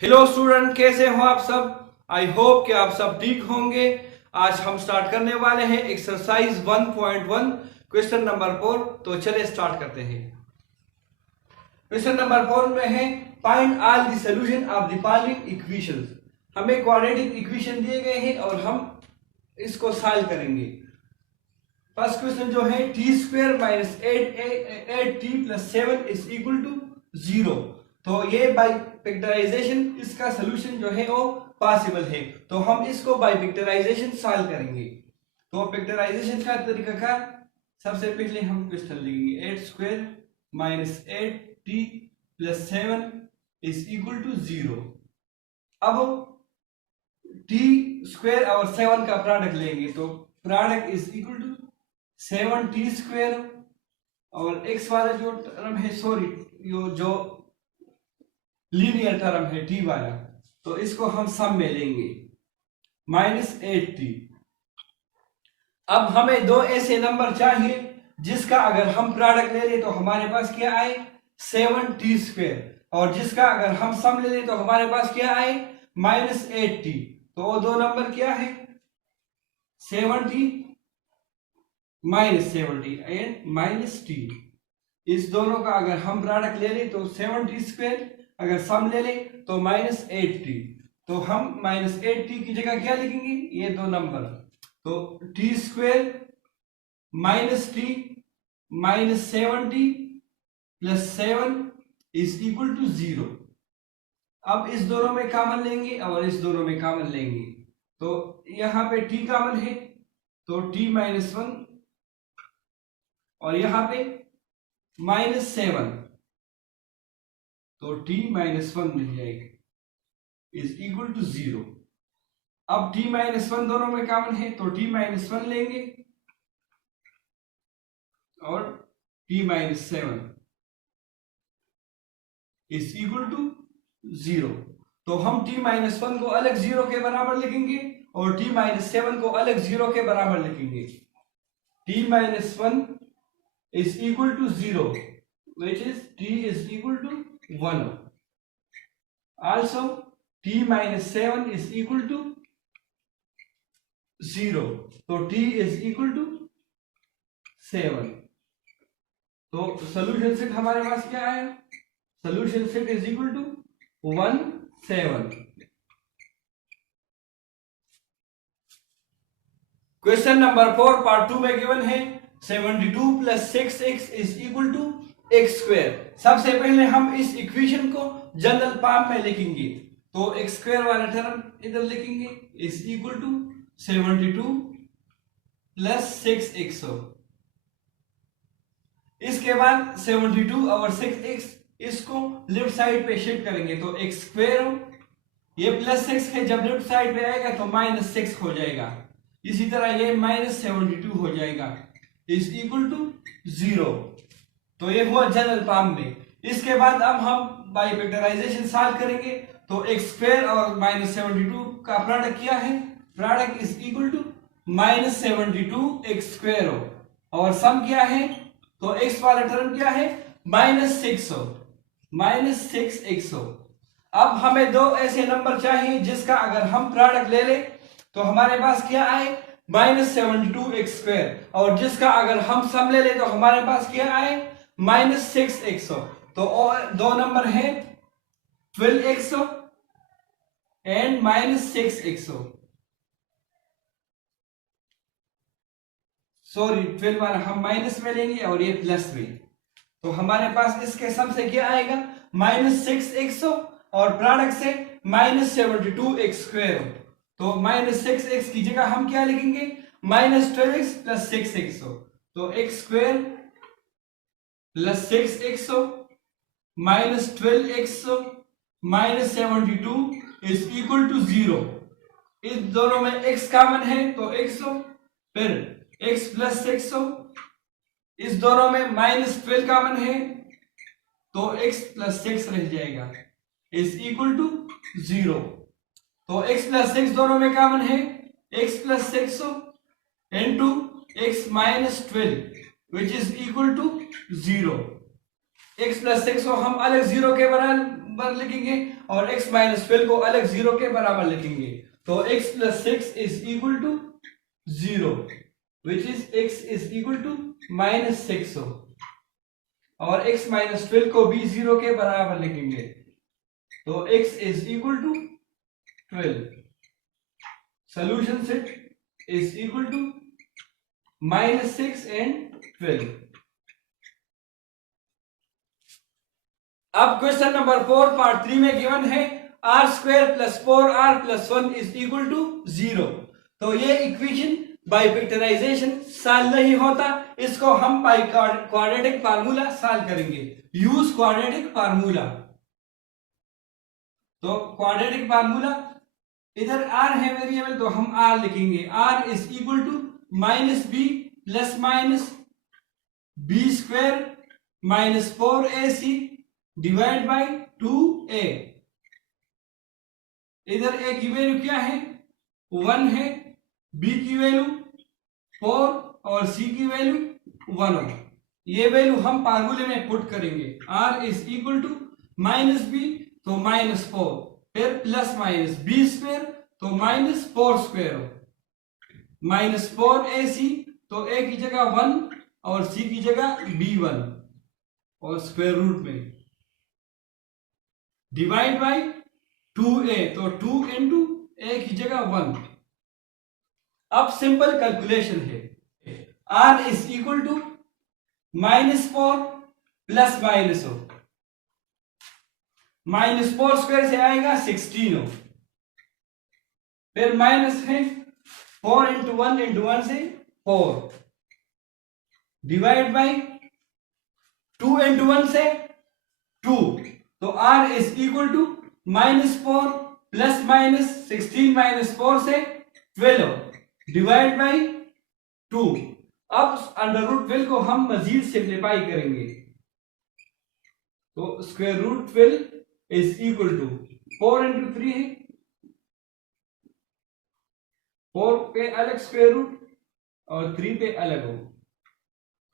Hello student, कैसे हो आप सब। आई होप कि आप सब ठीक होंगे। आज हम स्टार्ट करने वाले हैं एक्सरसाइज 1.1 क्वेश्चन नंबर 4। तो चलिए स्टार्ट करते हैं। क्वेश्चन नंबर 4 में है find all the solution of the following equations. हमें क्वाड्रेटिक इक्वेशन दिए गए हैं और हम इसको सॉल्व करेंगे। फर्स्ट क्वेश्चन जो है T square minus 8t plus 7 is equal to 0। तो ये बाय फैक्टराइजेशन इसका सॉल्यूशन जो है वो पॉसिबल है। तो हम इसको बाय फैक्टराइजेशन सॉल्व करेंगे। तो फैक्टराइजेशन का तरीका क्या, सबसे पहले हम क्वेश्चन लिखेंगे 8 square minus 8t plus 7 is equal to 0। अब t स्क्वायर और 7 का प्रोडक्ट लेंगे तो product is equal to 7t square और x वाला जो टर्म है, सॉरी जो लीनियर टर्म है t वाला, तो इसको हम सम में लेंगे माइनस 8t। अब हमें दो ऐसे नंबर चाहिए जिसका अगर हम प्रोडक्ट ले ले तो हमारे पास क्या आए 7t स्क्वायर, और जिसका अगर हम सम ले ले तो हमारे पास क्या आए माइनस 8t। तो वो दो नंबर क्या है 7t minus 70 and minus t। इस दोनों का अगर हम प्रोडक्ट ले ले तो 7t स्क्वायर, अगर सम ले ले तो माइनस 8t। तो हम माइनस 8t की जगह क्या लिखेंगे, ये दो नंबर, तो t square minus t minus 7t plus 7 is equal to 0। अब इस दोनों में कॉमन लेंगे और इस दोनों में कॉमन लेंगे, तो यहां पे t कॉमन है तो t माइनस 1 और यहां पे माइनस 7 तो t माइनस 1 मिल जाएगा इज इक्वल टू 0। अब t माइनस 1 दोनों में कॉमन है तो t माइनस 1 लेंगे और t minus 7 is equal to 0। तो हम t माइनस 1 को अलग 0 के बराबर लिखेंगे और t माइनस 7 को अलग 0 के बराबर लिखेंगे। t minus 1 is equal to 0 which is t is equal to 1. Also t minus 7 is equal to 0. तो t is equal to 7. तो सोल्यूशन सेट हमारे पास क्या आया, solution set is equal to 1 7। Question number 4 part 2 में given है 72 plus 6x is equal to X square. सबसे पहले हम इस इक्वेशन को जनरल फॉर्म में लिखेंगे, तो एक्स स्क्वायर वाला टर्म इधर लिखेंगे is equal to 72 plus 6x। इसके बाद 72 और 6x इसको लेफ्ट साइड पे शिफ्ट करेंगे तो एक्स स्क्वायर, ये प्लस 6 है, जब लेफ्ट साइड पे आएगा तो माइनस 6 हो जाएगा। इसी तरह ये माइनस 72 हो जाएगा इज इक्वल टू 0। तो ये हुआ जनरल फॉर्म में। इसके बाद अब हम बाय फैक्टराइजेशन सॉल्व करेंगे, तो एक्स स्क्वायर और माइनस 72 का प्रोडक्ट क्या है, product is equal to minus 72 X square और सम क्या है, तो एक्स वाला टर्म क्या है माइनस 6x। अब हमें दो ऐसे नंबर चाहिए जिसका अगर हम प्रोडक्ट ले ले तो हमारे पास क्या आए माइनस 72 एक्स स्क्वायर, और जिसका अगर हम सम ले ले तो हमारे पास क्या आए माइनस 6x। तो दो नंबर है 12x and minus 6x। Sorry 12 वाला हम माइनस में लेंगे और ये प्लस में, तो हमारे पास इसके सम से क्या आएगा माइनस 6x और प्रोडक्ट से माइनस 72 एक्स स्क्वायर। तो माइनस 6x की जगह हम क्या लिखेंगे माइनस 12x प्लस 6x। तो X square plus 6x minus 12x minus 72 is equal to 0। इस दोनों में x कॉमन है तो x, फिर x प्लस 6, इस दोनों में माइनस 12 कॉमन है तो x प्लस 6 रह जाएगा इज इक्वल टू 0। तो x प्लस 6 दोनों में कॉमन है, x plus 6 into x minus 12 which is equal to 0। x plus 6 को हम अलग 0 के बराबर लिखेंगे और x माइनस 12 को अलग 0 के बराबर लिखेंगे। तो x plus 6 is equal to 0 which is x is equal to minus 6 और x माइनस 12 को भी 0 के बराबर लिखेंगे। तो x is equal to 12। Solution set is equal to minus 6 and 12। अब क्वेश्चन नंबर 4 पार्ट 3 में गिवन है R square plus 4r plus 1 is equal to 0। तो ये इक्वेशन बाय फैक्टराइजेशन सॉल्व नहीं होता, इसको हम बाय क्वाड्रेटिक फार्मूला सॉल्व करेंगे। Use quadratic formula. तो क्वाड्रेटिक फार्मूला, इधर r है वेरिएबल तो हम r लिखेंगे। r is equal to minus B plus minus B square minus 4ac divide by 2a। इधर a की वैल्यू क्या है? 1 है, b की वैल्यू 4 और c की वैल्यू 1 हो। ये वैल्यू हम फार्मूले में पुट करेंगे। r is equal to minus B तो माइनस 4, फिर प्लस माइनस बी स्क्वायर तो माइनस 4 स्क्वायर हो, माइनस 4ac तो a की जगह 1 और c की जगह b1 और स्क्वायर रूट में डिवाइड बाई 2a तो 2 इंटू a की जगह 1। अब सिंपल कैलकुलेशन है। r is equal to minus 4 plus minus हो, माइनस 4 स्क्वायर से आएगा 16 हो, फिर माइनस है 4 इंटू 1 इंटू 1 से 4 डिवाइड बाई 2 इंटू 1 से 2। तो r is equal to minus 4 plus minus 16 minus 4 से 12 डिवाइड बाई 2। अब अंडर रूट 12 को हम मजीद सिंप्लीफाई करेंगे। तो square root 12 is equal to 4 into 3 है, 4 पे अलग स्क्वायर रूट और 3 पे अलग हो।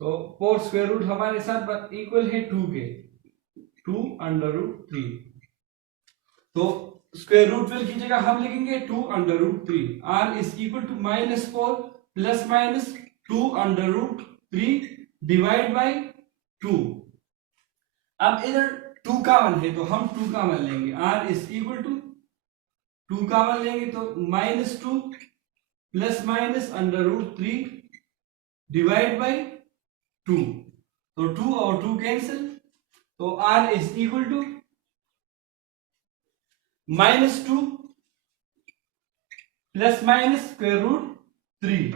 तो 4 स्क्वायर रूट हमारे साथ इक्वल है 2 के, 2 अंडर रूट 3। तो स्क्वायर रूट 12 की जगह हम लिखेंगे 2 under root 3। r is equal to minus 4 plus minus 2 under root 3 divide by 2। अब इधर 2 कॉमन है तो हम 2 कॉमन लेंगे। r is equal to 2 common लेंगे तो minus 2 plus minus under root 3 divide by 2। तो 2 और 2 कैंसिल, तो r is equal to minus 2 plus minus square root 3।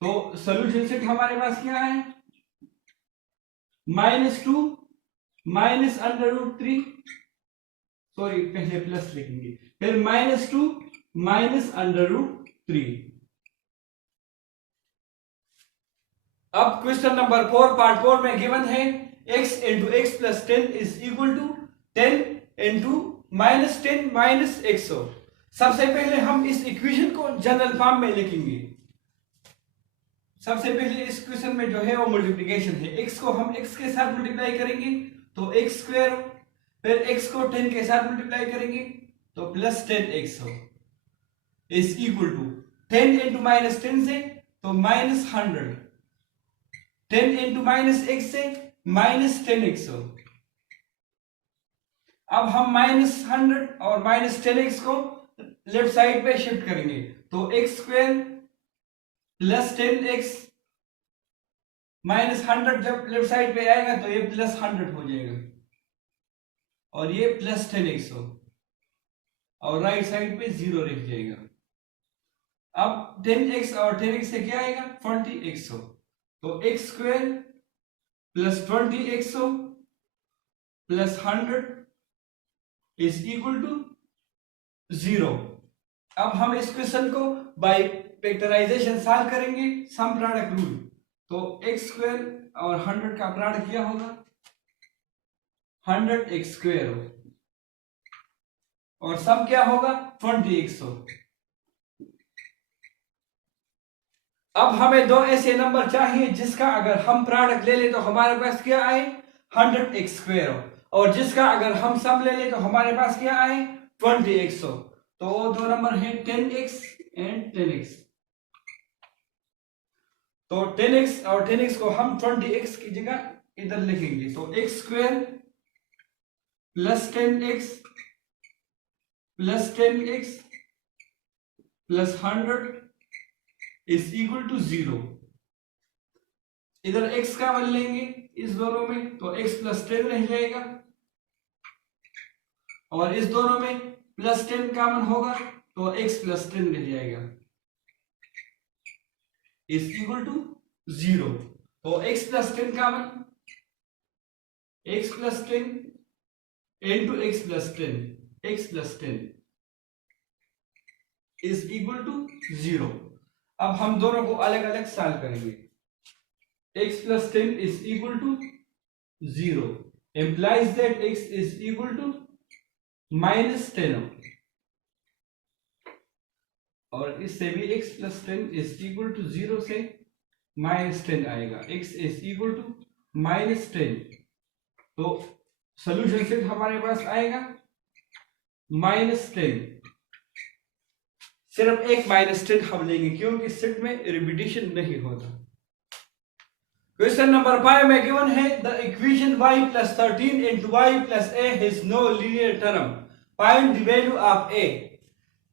तो सोल्यूशन सेट हमारे पास क्या है? Minus 2 minus under root 3, sorry पहले प्लस लिखेंगे, फिर माइनस 2 माइनस अंडर रूट 3। अब क्वेश्चन नंबर 4 पार्ट 4 में गिवन है x into X plus 10 is equal to 10 into minus 10 minus X हो। सबसे पहले हम इस इक्वेशन को जनरल फॉर्म में लिखेंगे। सबसे पहले इस क्वेश्चन में जो है वो मल्टीप्लिकेशन है। x को हम x के साथ मल्टीप्लाई करेंगे तो x स्क्वायर, फिर x को 10 के साथ मल्टीप्लाई करेंगे तो प्लस 10x हो, is equal to 10 into minus 10 से तो माइनस 100, 10 इंटू माइनस x से माइनस 10x हो। अब हम माइनस 100 और माइनस 10x को लेफ्ट साइड पे शिफ्ट करेंगे तो x square plus 10x minus 100 जब लेफ्ट साइड पे आएगा तो ये प्लस 100 हो जाएगा और ये प्लस 10x हो और राइट साइड पे 0 रह जाएगा। अब 10x और 10x से क्या आएगा? 20x हो, तो x स्क्वायर प्लस 20x हो प्लस 100 इज इक्वल टू 0। अब हम इस क्वेश्चन को बाय फैक्टराइजेशन सॉल्व करेंगे, सम प्रोडक्ट रूल। तो x स्क्वायर और 100 का प्रोडक्ट क्या होगा? 100x स्क्वायर हो और सम क्या होगा? 20x हो। अब हमें दो ऐसे नंबर चाहिए जिसका अगर हम प्रोडक्ट ले ले तो हमारे पास क्या आए? 100x² हो, और जिसका अगर हम सम ले लें तो हमारे पास क्या आए 20x हो। तो वो दो नंबर है 10x एंड 10x। तो 10x और 10x को हम 20x की जगह इधर लिखेंगे, तो x² plus 10x plus 10x plus 100 is equal to 0। इधर x का मान लेंगे इस दोनों में, तो x प्लस 10 रह जाएगा, और इस दोनों में प्लस 10 का मान होगा तो x प्लस 10 रह जाएगा, इज इक्वल टू 0। तो x प्लस 10 का मान x plus 10 into x plus 10, x plus 10 is equal to 0। अब हम दोनों को अलग अलग सॉल्व करेंगे। x plus 10 is equal to 0 implies that x is equal to minus 10, और इससे भी x plus 10 is equal to 0 से minus 10 आएगा, x is equal to minus 10। तो सोल्यूशन सेट हमारे पास आएगा minus 10। सिर्फ एक minus 10 हम लेंगे क्योंकि सेट में रिपीटिशन नहीं होता। क्वेश्चन नंबर 5 में गिवन है the equation y plus 13 into y plus a has no linear term, find the value of a।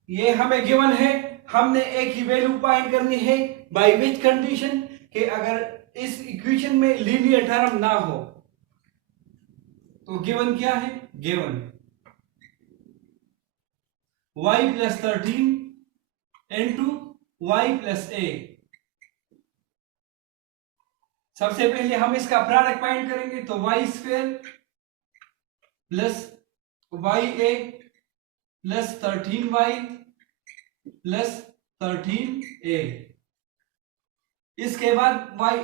ये हमें गिवन है, हमने a की वैल्यू फाइंड करनी है बाय विच कंडीशन, कि अगर इस इक्वेशन में लीनियर टर्म ना हो। तो गिवन क्या है, given y plus 13 into y plus a। सबसे पहले हम इसका प्रोडक्ट फाइंड करेंगे, तो y² plus ya plus 13y plus 13a। इसके बाद y,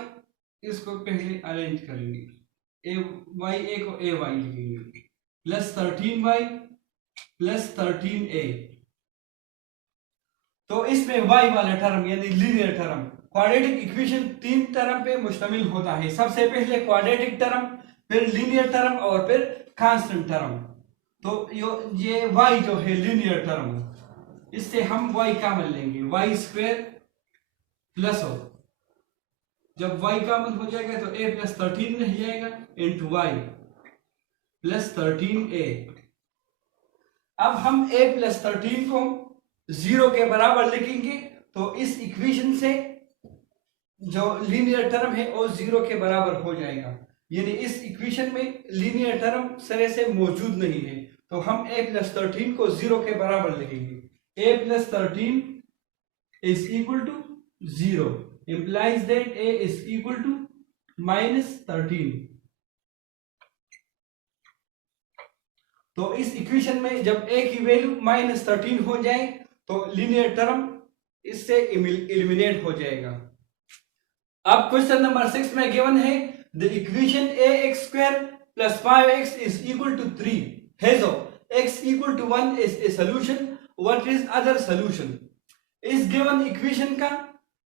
इसको पहले अरेंज करेंगे, ya को ay लिखेंगे, प्लस 13y प्लस 13a। तो इसमें y वाला टर्म यानी linear term, quadratic equation 3 term पे मुश्तमिल होता है। सबसे पहले क्वाड्रेटिक टर्म, फिर लीनियर टर्म और फिर कांस्टेंट टर्म। तो ये y जो है लीनियर टर्म, इससे हम y कॉमन लेंगे, y² प्लस हो, जब y कॉमन हो जाएगा तो a प्लस 13 रह जाएगा इंटू y प्लस 13a। अब हम a प्लस 13 को 0 के बराबर लिखेंगे, तो इस इक्वेशन से जो लीनियर टर्म है वो 0 के बराबर हो जाएगा, यानी इस इक्वेशन में लीनियर टर्म सिरे से मौजूद नहीं है। तो हम a प्लस 13 को 0 के बराबर लिखेंगे, a plus 13 is equal to 0 implies that a is equal to minus 13। तो इस इक्वेशन में जब a की वैल्यू माइनस 13 हो जाए तो लीनियर टर्म इससे एलिमिनेट हो जाएगा। अब क्वेश्चन नंबर 6 में गिवन है the equation ax² plus 5x is equal to 3 has x equal to 1 is a solution, what is other solution. इस गिवन इक्वेशन का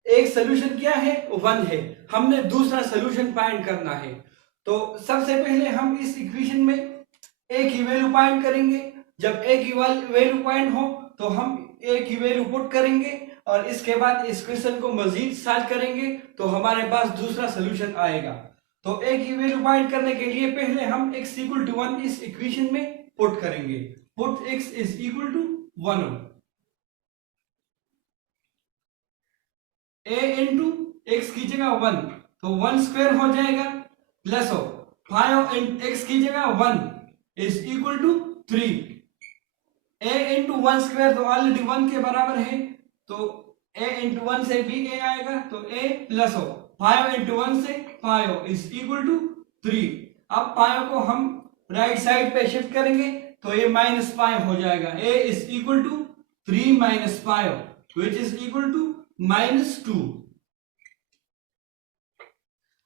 एक सोल्यूशन क्या है, 1 है, हमने दूसरा सोल्यूशन फाइंड करना है। तो सबसे पहले हम इस इक्वेशन में a की वैल्यू फाइंड करेंगे, जब a की वैल्यू फाइंड हो तो हम a की वैल्यू पुट करेंगे और इसके बाद इस क्वेश्चन को मजीद सॉल्व करेंगे तो हमारे पास दूसरा सोल्यूशन आएगा। तो a की वैल्यू फाइंड करने के लिए पहले हम x इक्वल टू 1 इस इक्वेशन में पुट करेंगे, put x is equal to 1, a into x की जगह 1 तो 1² हो जाएगा, प्लस हो 5 x की जगह 1 is equal to 3, a into 1² तो ऑलरेडी 1 के बराबर है, तो a इंटू 1 से भी a आएगा, तो a प्लस हो 5 इंटू 1 से 5 इज इक्वल टू 3। अब 5 को हम राइट साइड पे शिफ्ट करेंगे तो ये माइनस 5 हो जाएगा, a is equal to 3 minus 5 which is equal to -2।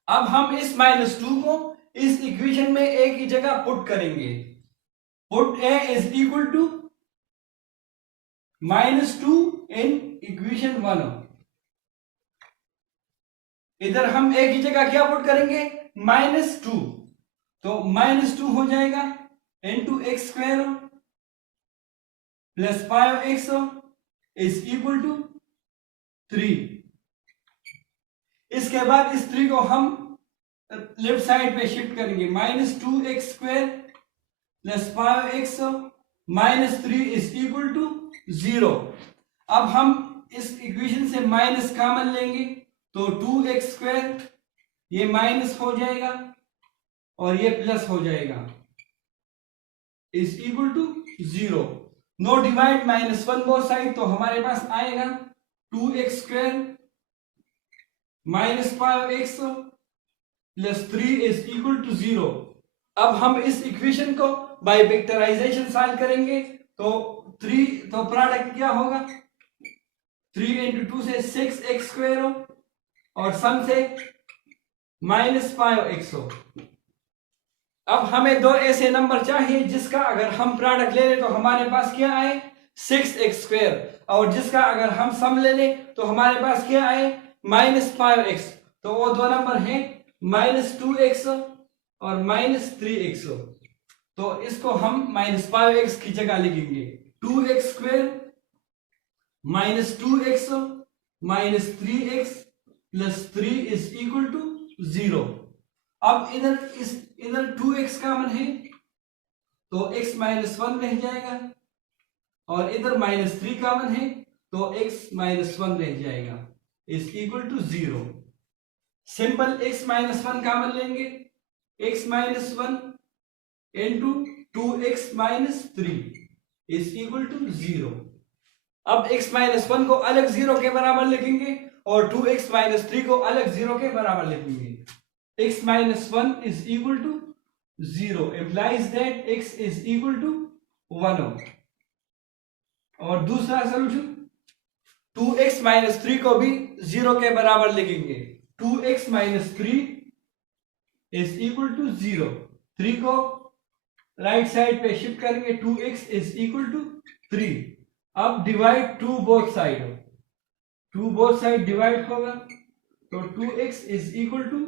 अब हम इस -2 को इस इक्वेशन में a की जगह पुट करेंगे, put a is equal to -2 in equation 1। इधर हम a की जगह क्या पुट करेंगे, -2, तो -2 हो जाएगा into X square plus 5x is equal to 3। इसके बाद इस 3 को हम लेफ्ट साइड पे शिफ्ट करेंगे, -2x square plus 5x -3 is equal to 0। अब हम इस इक्वेशन से माइनस कॉमन लेंगे तो 2x स्क्वायर ये माइनस हो जाएगा और ये प्लस हो जाएगा is equal to 0। No divide -1 both side, तो हमारे पास आएगा 2x square -5x plus 3 is equal to 0। अब हम इस इक्वेशन को बाय वेक्टराइजेशन सॉल्व करेंगे तो प्रोडक्ट क्या होगा, 3 into 2 से 6x स्क्वायर हो और सम से -5x हो। अब हमें दो ऐसे नंबर चाहिए जिसका अगर हम प्रोडक्ट ले लें तो हमारे पास क्या आए 6x स्क्वायर, और जिसका अगर हम सम ले लें तो हमारे पास क्या आए -5x। तो वो दो नंबर हैं -2x और -3x। तो इसको हम -5x की जगह लिखेंगे, 2x square -2x -3x plus 3 is equal to 0। अब इधर 2x कॉमन है तो x -1 रह जाएगा और इधर -3 कॉमन है तो x -1 रह जाएगा is equal to 0। Simple x -1 common लेंगे, x -1 into 2x -3 is equal to 0। अब x -1 को अलग 0 के बराबर लिखेंगे और 2x -3 को अलग 0 के बराबर लिखेंगे। x -1 is equal to 0 implies that x is equal to 1। और दूसरा सॉल्यूशन 2x -3 को भी 0 के बराबर लिखेंगे, 2x -3 is equal to 0। 3 को राइट साइड पे शिफ्ट करेंगे, 2x is equal to 3। अब डिवाइड 2 बोथ साइड डिवाइड होगा तो 2x is equal to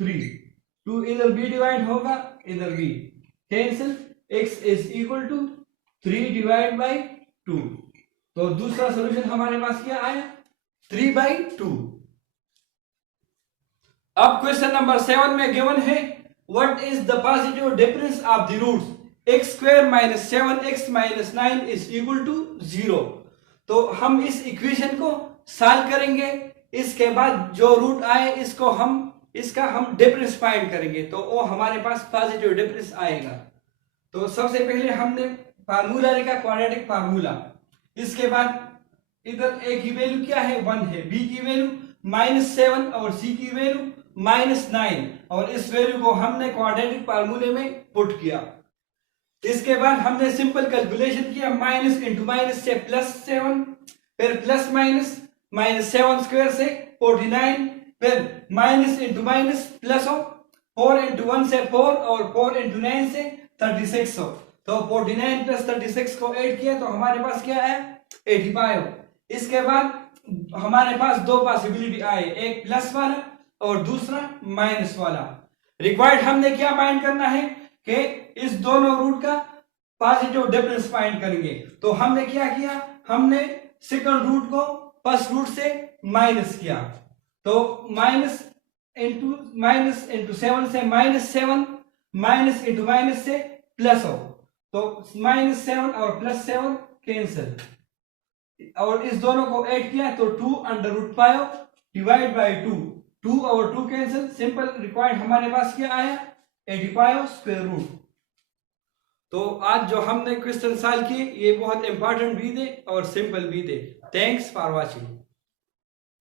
3। 2 इधर भी डिवाइड होगा, इधर भी cancel, x is equal to 3 divide by 2। तो दूसरा सॉल्यूशन हमारे पास क्या आया 3/2। अब क्वेश्चन नंबर 7 में गिवन है what is the positive difference of the roots x square -7x -9 is equal to 0। तो हम इस इक्वेशन को सॉल्व करेंगे, इसके बाद जो रूट आए इसका हम डिफरेंस फाइंड करेंगे तो वो हमारे पास पॉजिटिव डिफरेंस आएगा। तो सबसे पहले हमने फार्मूला लिखा, क्वाड्रेटिक फार्मूला। इसके बाद इधर a की वैल्यू क्या है 1 है, b की वैल्यू -7 और c की वैल्यू -9, और इस वैल्यू को हमने क्वाड्रेटिक फार्मूले में पुट किया। इसके बाद हमने सिंपल कैलकुलेशन किया, माइनस इंटू माइनस से +7, फिर प्लस माइनस -7 स्क्वायर से 49, फिर माइनस इंटू माइनस प्लस हो, 4 इंटू 1 से 4 और 4 इंटू 9 से 36 हो। तो 49 प्लस 36 को ऐड किया तो हमारे पास क्या आया 85। इसके बाद हमारे पास दो पॉसिबिलिटी आए, एक प्लस वाला और दूसरा माइनस वाला। रिक्वायर्ड हमने क्या फाइंड करना है कि इस दोनों रूट का पॉजिटिव डिफरेंस फाइंड करेंगे। तो हमने क्या किया, हमने सेकंड रूट को फर्स्ट रूट से माइनस किया, तो माइनस इंटू 7 से -7, माइनस इंटू माइनस से प्लस हो, तो -7 और +7 कैंसिल, और इस दोनों को ऐड किया तो 2√5 डिवाइड बाई 2 और 2 कैंसिल। सिंपल रिक्वायर्ड हमारे पास क्या आया 85 स्क्वायर रूट। तो आज जो हमने क्वेश्चन सॉल्व किए ये बहुत इंपॉर्टेंट भी थे और सिंपल भी थे। Thanks for watching.